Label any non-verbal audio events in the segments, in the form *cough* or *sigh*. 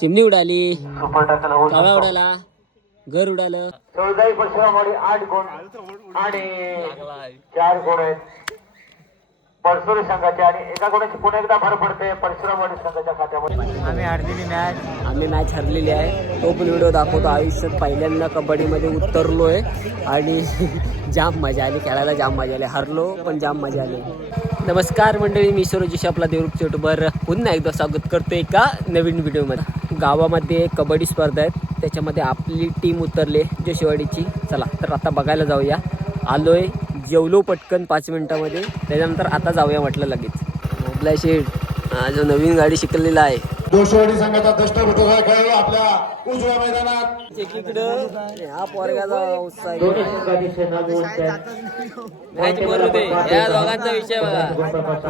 चिमणी उडाली. कावळा. उडाला घर उडालं. चौदाई परशुरामवाडी आठ गुण. आणि चार गुण आहेत. परसुरी संघाचे आणि एका गुणाची पुन्हा एकदा भर पडते परशुरामवाडी संघाच्या खात्यामध्ये. आम्ही हरलेली मॅच आम्ही मॅच हरलेली आहे. तो पण व्हिडिओ दाखवतो. आयुष्यात पहिल्यांदा कबड्डीमध्ये उतरलोय. आणि *laughs* जाम मजा आली. खेळायला जाम मजा आली. हरलो पण जाम मजा आली. नमस्कार मंडळी मी स्वरोजिश आपला देवरूप युट्यूबर. पुन्हा एकदा स्वागत करतो एका नवीन व्हिडिओमध्ये. गावामध्ये कबड्डी स्पर्धा आहेत. त्याच्यामध्ये आपली टीम उतरली जोशीवाडीची. चला तर आता बघायला जाऊया. आलोय जेवलो पटकन पाच मिनिटामध्ये. त्याच्यानंतर आता जाऊया म्हटलं लगेच. मोबला शेठ. जो नवीन गाडी शिकलेला आहे. दोषवाडी संघाचा दष्टभूत खेळ आपल्या उजव्या मैदानात. एकीकडं हा पोरगाचा उत्साह दोन्ही संघाची सेना मिळून त्या- मॅच बोलू दे या दोघांचा विषय बघा.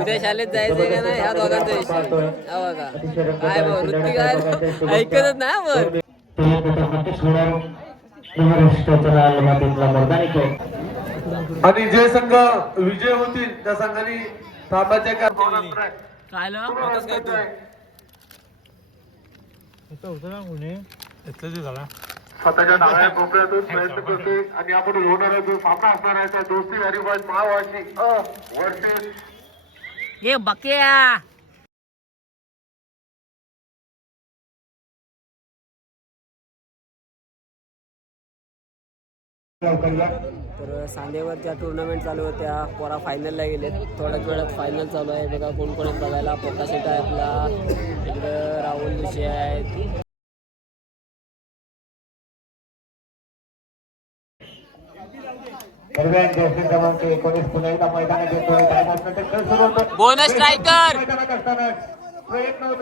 उद्या शाळेत जायचंय का नाही? ह्या दोघांचा विषय. हा बघा. काय? बघ *laughs* काय ऐकतच नाही हा बघ. आणि जे संघ विजय होतील त्या संघाने थांबाचे का? काय स्वतःच्या डाव्या कोपऱ्यातून प्रयत्न करतोय आणि आपण होणारा जो सामना असणार आहे त्या दोस्ती हरिभाज महावाशी अ वर्सेस ये बक्या तर ज्या टुर्नामेंट चालू होत्या पोरा फायनलला गेलेत. थोड्याच वेळात फायनल चालू आहे. बघा कोण कोण बघायला. पोटा सेट आहे आपला. इकडं आहेत क्रमांक एकोणीस पुन्हा एकदा मैदानात. बोनस स्ट्रायकर प्रयत्न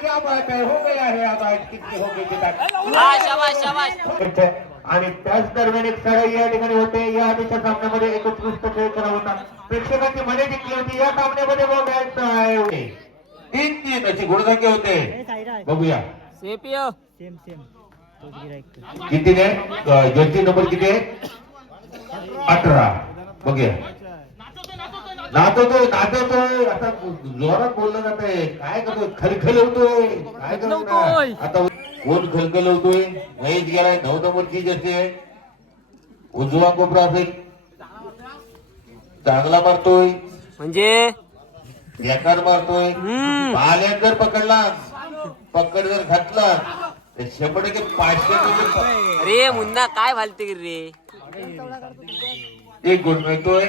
क्या बात आहे. हो गया है आता किती हो गई आणि त्याच दरम्यान एक सराई या ठिकाणी होते. या आधीच्या सामन्यामध्ये एक उत्कृष्ट खेळ करा होता. प्रेक्षकांची मने जिंकली होती. या सामन्यामध्ये बघायचं आहे. तीन तीन अशी गुणसंख्या होते. बघूया. सेपियो. Same same. तोच गिराईक किती जर्सी नंबर किती आहे? अठरा. बघूया. नाचवतोय नाचवतोय आता जोरात बोललं जात आहे. काय करतोय? खलखलवतोय. काय. करतोय? आता कोण खलखलवतोय? महेश गेलाय. नऊ नंबरची जर्सी आहे. उजवा कोपरा असेल. चांगला मारतोय. म्हणजे? बेकार मारतोय. पाल्यात जर पकडला पकड जर घातला तर शंभर टक्के पाचशे रुपये अरे मुन्ना काय भालते रे एक गुण मिळतोय